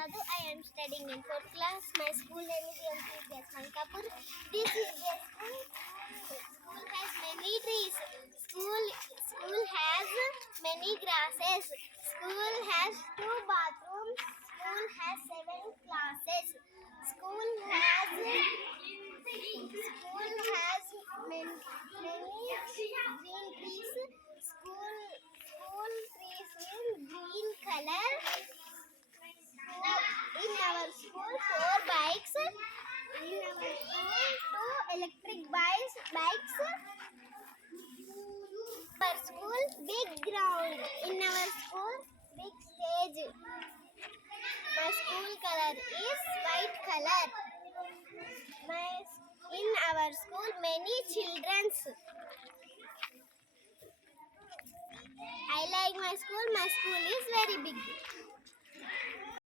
Prasadu. I am studying in 4th class. My school name is M.P. Jasmine Kapoor. This is a school. School has many trees. School has many grasses. School has 2 bathrooms. School has 7 classes. School has many green trees. School trees in green color. In our school, 4 bikes. In our school, 2 electric bikes. Our school, big ground. In our school, big stage. My school color is white color. In our school, many childrens. I like my school. My school is very big.